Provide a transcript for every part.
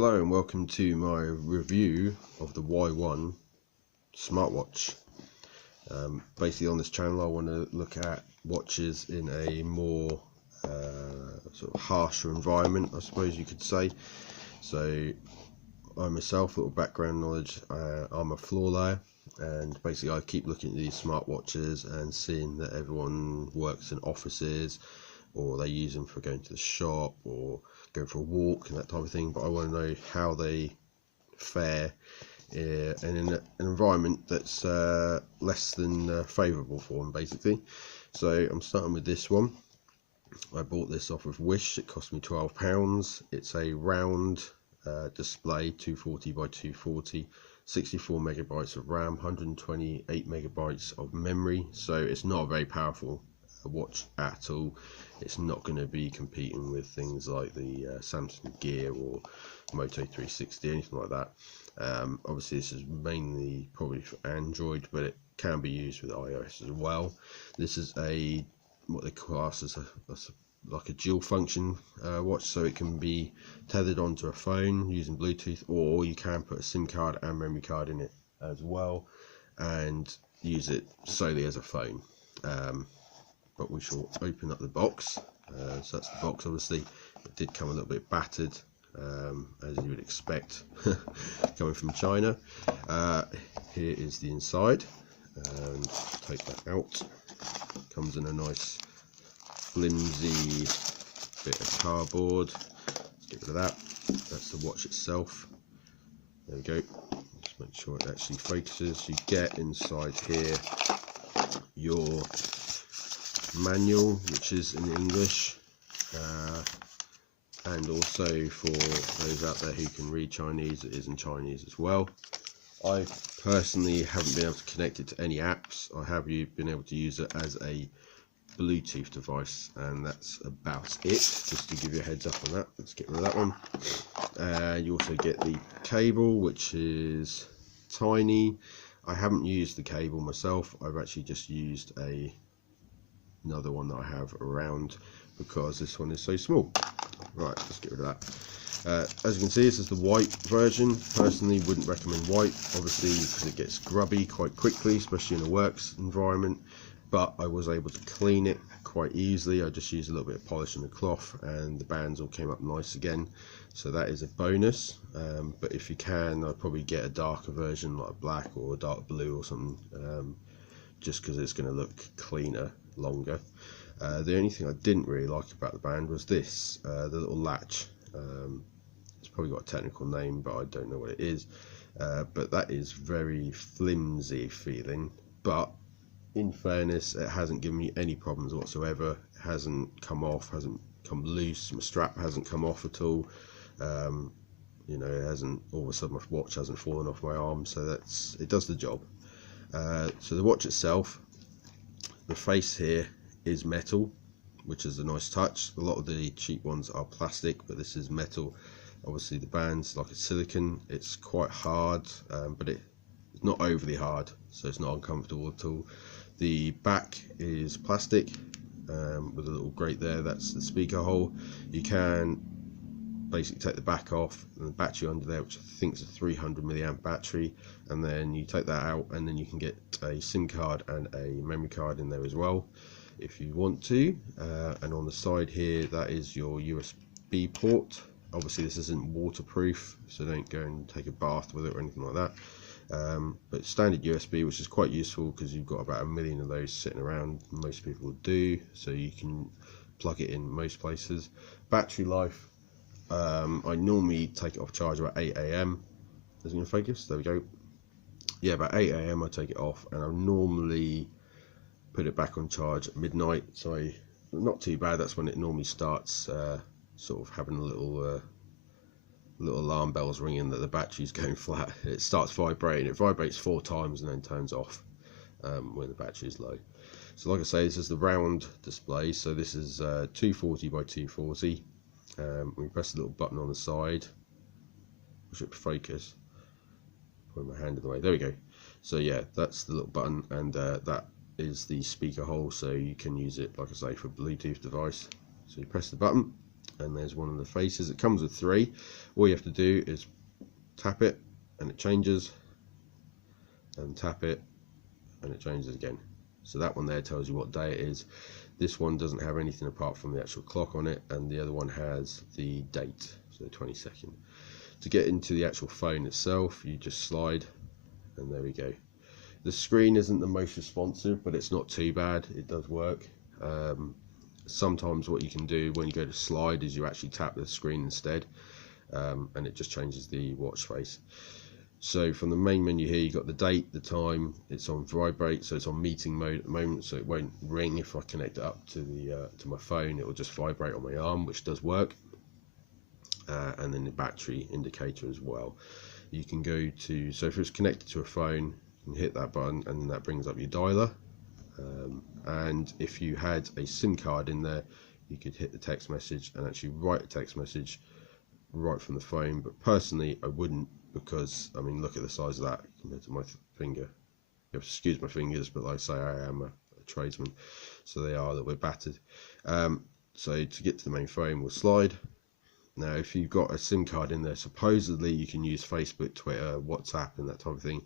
Hello and welcome to my review of the Y1 smartwatch. Basically on this channel I want to look at watches in a more sort of harsher environment, I suppose you could say. So I myself, little background knowledge, I'm a floor layer, and basically I keep looking at these smartwatches and seeing that everyone works in offices, or they use them for going to the shop or going for a walk and that type of thing, but I want to know how they fare in an environment that's less than favourable for them, basically. So I'm starting with this one. I bought this off of Wish. It cost me £12. It's a round display, 240 by 240, 64 megabytes of RAM, 128 megabytes of memory, so it's not a very powerful watch at all. It's not going to be competing with things like the Samsung Gear or Moto 360, anything like that. Obviously this is mainly probably for Android, but it can be used with iOS as well. This is a what they class as like a dual function watch, so it can be tethered onto a phone using Bluetooth, or you can put a SIM card and memory card in it as well and use it solely as a phone. But we shall open up the box. So that's the box. Obviously it did come a little bit battered, as you would expect coming from China. Here is the inside, and take that out. Comes in a nice flimsy bit of cardboard. Let's get rid of that. That's the watch itself. There we go. Just make sure it actually focuses. You get inside here your manual, which is in English, and also for those out there who can read Chinese, it is in Chinese as well. I personally haven't been able to connect it to any apps. I have been able to use it as a Bluetooth device, and that's about it, just to give you a heads up on that. Let's get rid of that one. You also get the cable, which is tiny. I haven't used the cable myself. I've actually just used another one that I have around because this one is so small. Right, let's get rid of that. As you can see, this is the white version. Personally wouldn't recommend white, obviously, because it gets grubby quite quickly, especially in a works environment, but I was able to clean it quite easily. I just used a little bit of polish on the cloth and the bands all came up nice again, so that is a bonus. But if you can, I'd probably get a darker version, like a black or a dark blue or something, just because it's going to look cleaner longer. The only thing I didn't really like about the band was this, the little latch. It's probably got a technical name, but I don't know what it is. But that is very flimsy feeling, but in fairness, it hasn't given me any problems whatsoever. It hasn't come off, hasn't come loose, my strap hasn't come off at all. You know, it hasn't, all of a sudden my watch hasn't fallen off my arm, so it does the job. So the watch itself, the face here is metal, which is a nice touch. A lot of the cheap ones are plastic, but this is metal. Obviously the band's like a silicone. It's quite hard, but it's not overly hard, so it's not uncomfortable at all. The back is plastic, with a little grate there. That's the speaker hole. You can basically take the back off, and the battery under there, which I think is a 300 milliamp battery, and then you take that out, and then you can get a SIM card and a memory card in there as well if you want to. And on the side here, that is your USB port. Obviously this isn't waterproof, so don't go and take a bath with it or anything like that. But standard USB, which is quite useful because you've got about 1 million of those sitting around. Most people do, so you can plug it in most places. Battery life, I normally take it off charge about 8 AM. Is it going to focus? There we go. Yeah, about 8 AM I take it off, and I normally put it back on charge at midnight, so not too bad. That's when it normally starts sort of having a little alarm bells ringing that the battery's going flat. It starts vibrating. It vibrates 4 times and then turns off when the battery is low. So like I say, this is the round display, so this is 240 by 240. We press the little button on the side, which should focus. Put my hand in the way. There we go. So yeah, that's the little button, and that is the speaker hole, so you can use it, like I say, for a Bluetooth device. So you press the button, and there's one of the faces. It comes with 3. All you have to do is tap it and it changes, and tap it and it changes again. So that one there tells you what day it is. This one doesn't have anything apart from the actual clock on it, and the other one has the date, so 22nd. To get into the actual phone itself, you just slide, and there we go. The screen isn't the most responsive, but it's not too bad. It does work. Sometimes what you can do when you go to slide is you actually tap the screen instead, and it just changes the watch face. So from the main menu here, you've got the date, the time. It's on vibrate, so it's on meeting mode at the moment, so it won't ring if I connect it up to the to my phone. It will just vibrate on my arm, which does work. And then the battery indicator as well. You can go to, so if it's connected to a phone, you can hit that button and that brings up your dialer. And if you had a SIM card in there, you could hit the text message and actually write a text message right from the phone. But personally, I wouldn't, because I mean, look at the size of that compared to my finger. You have to excuse my fingers, but like I say, I am a tradesman, so they are a little bit battered. So to get to the main phone, we'll slide. Now, if you've got a SIM card in there, supposedly you can use Facebook, Twitter, WhatsApp, and that type of thing.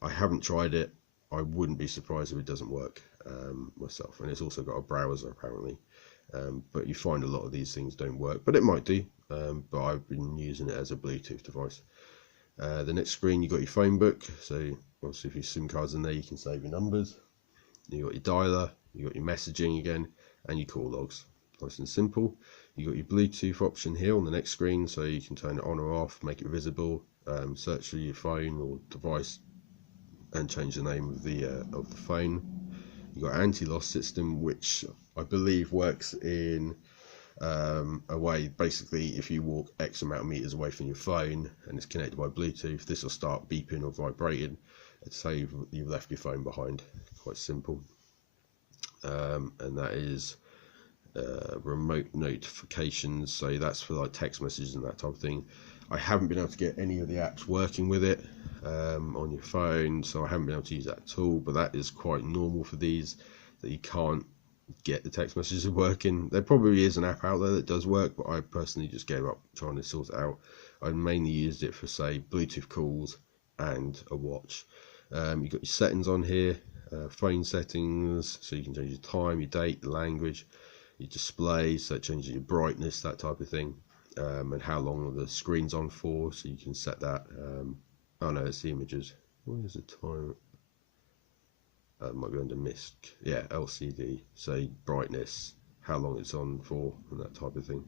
I haven't tried it. I wouldn't be surprised if it doesn't work myself. And it's also got a browser apparently. But you find a lot of these things don't work, but it might do. But I've been using it as a Bluetooth device. The next screen, you've got your phone book. So obviously if your SIM card's in there, you can save your numbers. You've got your dialer, you've got your messaging again, and your call logs. Nice and simple. You've got your Bluetooth option here on the next screen, so you can turn it on or off, make it visible, search for your phone or device, and change the name of the phone. You've got anti-loss system, which I believe works in a way, basically if you walk X amount of meters away from your phone and it's connected by Bluetooth, this will start beeping or vibrating to say you've left your phone behind. Quite simple. And that is remote notifications, so that's for like text messages and that type of thing. I haven't been able to get any of the apps working with it on your phone, so I haven't been able to use that tool, but that is quite normal for these, that you can't get the text messages working. There probably is an app out there that does work, but I personally just gave up trying to sort it out. I mainly used it for, say, Bluetooth calls and a watch. You've got your settings on here, phone settings, so you can change your time, your date, the language, your display, so it changes your brightness, that type of thing, and how long the screen's on for, so you can set that. Oh no, it's the images. What is the time? It might be under MISC. Yeah, LCD, so brightness, how long it's on for, and that type of thing.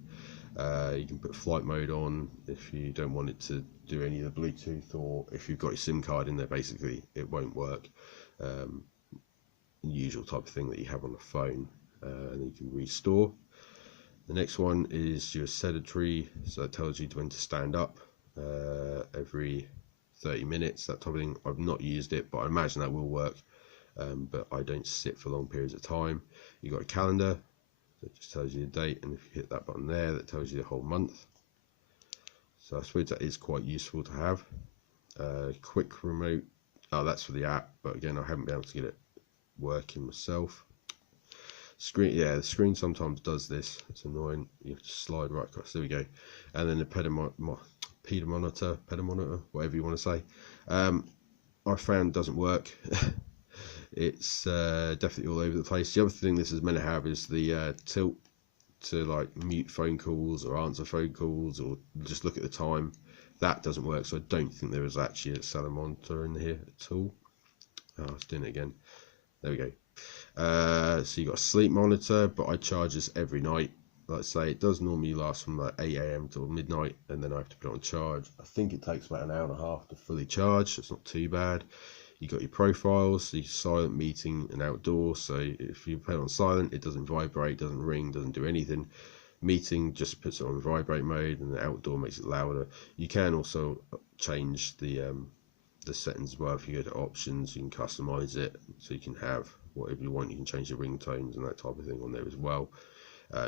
You can put flight mode on if you don't want it to do any of the Bluetooth, or if you've got your SIM card in there, basically it won't work. Usual type of thing that you have on the phone. And you can restore. The next one is your sedentary, so it tells you when to stand up every 30 minutes, that type of thing. I've not used it, but I imagine that will work, but I don't sit for long periods of time. You've got a calendar that just tells you the date, and if you hit that button there, that tells you the whole month. So I suppose that is quite useful to have. Quick remote, oh, that's for the app, but again, I haven't been able to get it working myself. Screen, yeah, the screen sometimes does this. It's annoying. You have to slide right across. There we go. And then the pedometer, whatever you want to say, I found doesn't work. It's definitely all over the place. The other thing this is meant to have is the tilt to like mute phone calls or answer phone calls or just look at the time. That doesn't work, so I don't think there is actually a accelerometer in here at all. Oh, it's doing it again. There we go. So you got a sleep monitor, but I charge this every night. Like I say, it does normally last from like 8 AM till midnight, and then I have to put it on charge. I think it takes about an hour and a half to fully charge, so it's not too bad. You got your profiles, so you silent, meeting, and outdoor. So if you put it on silent, it doesn't vibrate, doesn't ring, doesn't do anything. Meeting just puts it on vibrate mode, and the outdoor makes it louder. You can also change the settings as well. If you go to options, you can customize it, so you can have whatever you want. You can change the ringtones and that type of thing on there as well.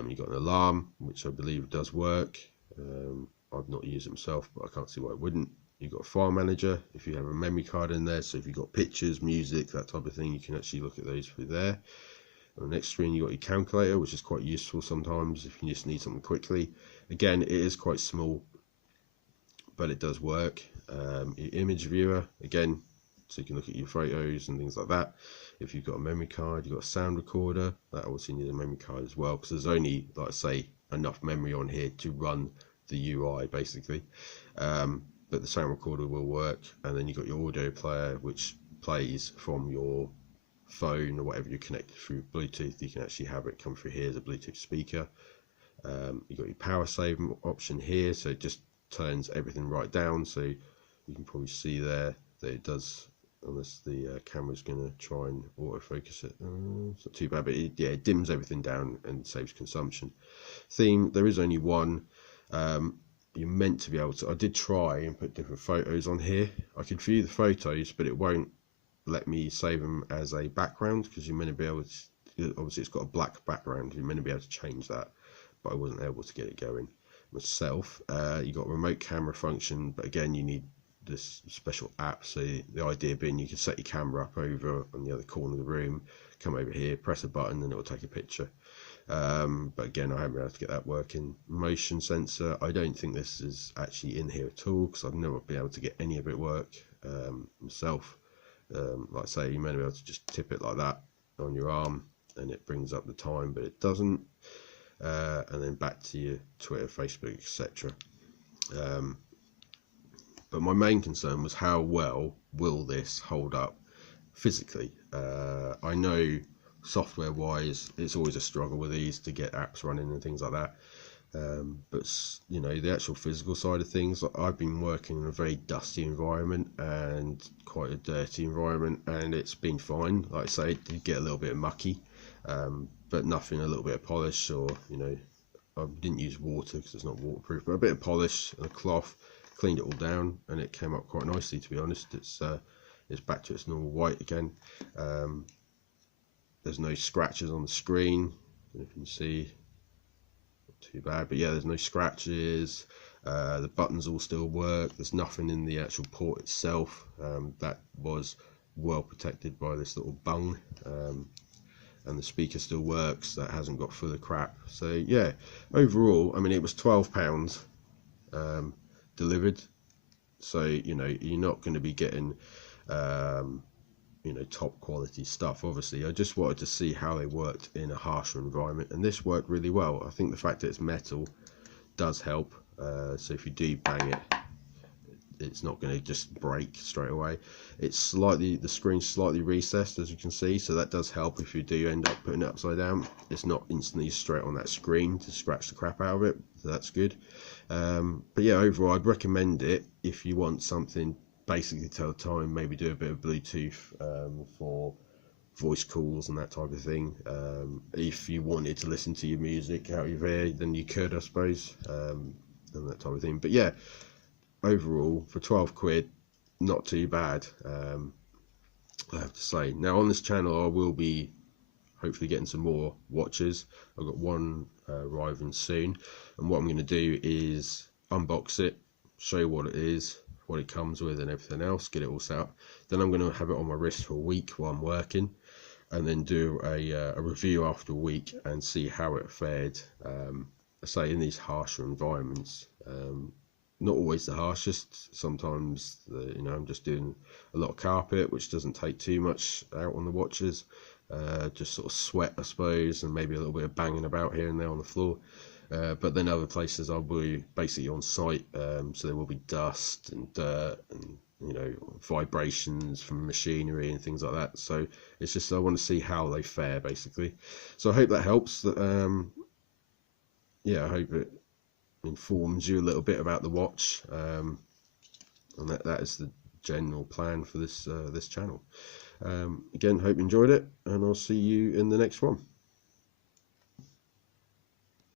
You've got an alarm, which I believe does work. I've not used it myself, but I can't see why it wouldn't. You've got a file manager if you have a memory card in there, so if you've got pictures, music, that type of thing, you can actually look at those through there. On the next screen you got your calculator, which is quite useful sometimes if you just need something quickly. Again, it is quite small, but it does work. Your image viewer, again, so you can look at your photos and things like that. If you've got a memory card, you've got a sound recorder, that also needs a memory card as well, because there's only, like I say, enough memory on here to run the UI basically. But the sound recorder will work. And then you've got your audio player, which plays from your phone or whatever you're connected through Bluetooth. You can actually have it come through here as a Bluetooth speaker. You've got your power saving option here, so it just turns everything right down, so you can probably see there that it does, unless the camera's going to try and autofocus it. It's not too bad, but it dims everything down and saves consumption. Theme, there is only one. You're meant to be able to, I did try and put different photos on here. I could view the photos, but it won't let me save them as a background, because you're meant to be able to, obviously it's got a black background, you're meant to be able to change that, but I wasn't able to get it going myself. You got remote camera function, but again you need this special app. So the idea being you can set your camera up over on the other corner of the room, come over here, press a button, and it will take a picture. But again, I haven't been able to get that working. Motion sensor, I don't think this is actually in here at all, because I've never been able to get any of it work myself. Like I say, you may be able to just tip it like that on your arm and it brings up the time, but it doesn't. And then back to your Twitter, Facebook, etc. But my main concern was how well will this hold up physically. I know software wise it's always a struggle with these to get apps running and things like that, but you know, the actual physical side of things, I've been working in a very dusty environment and quite a dirty environment, and it's been fine. Like I say, it did get a little bit mucky, but nothing, a little bit of polish, or you know, I didn't use water because it's not waterproof, but a bit of polish and a cloth, cleaned it all down, and it came up quite nicely, to be honest. It's back to its normal white again. There's no scratches on the screen, if you can see, not too bad, but yeah, there's no scratches. The buttons all still work. There's nothing in the actual port itself. That was well protected by this little bung, and the speaker still works. That hasn't got full of crap. So yeah, overall, I mean, it was £12 delivered, so you know, you're not going to be getting you know, top quality stuff. Obviously, I just wanted to see how they worked in a harsher environment, and this worked really well. I think the fact that it's metal does help. So if you do bang it, it's not going to just break straight away. It's slightly, the screen's slightly recessed, as you can see, so that does help if you do end up putting it upside down. It's not instantly straight on that screen to scratch the crap out of it, so that's good. But yeah, overall I'd recommend it if you want something basically tell time, maybe do a bit of Bluetooth for voice calls and that type of thing. If you wanted to listen to your music out of your ear, then you could, I suppose, and that type of thing. But yeah, overall for 12 quid, not too bad, I have to say. Now on this channel I will be hopefully getting some more watches. I've got one arriving soon, and what I'm going to do is unbox it, show you what it is, what it comes with and everything else, get it all set up. Then I'm going to have it on my wrist for a week while I'm working, and then do a review after a week and see how it fared. I say in these harsher environments, not always the harshest. Sometimes you know, I'm just doing a lot of carpet, which doesn't take too much out on the watches, just sort of sweat, I suppose, and maybe a little bit of banging about here and there on the floor. But then other places I'll be basically on site, so there will be dust and dirt and, you know, vibrations from machinery and things like that. So it's just, I want to see how they fare basically. So I hope that helps. Yeah, I hope it informs you a little bit about the watch, and that is the general plan for this channel. Again, hope you enjoyed it, and I'll see you in the next one.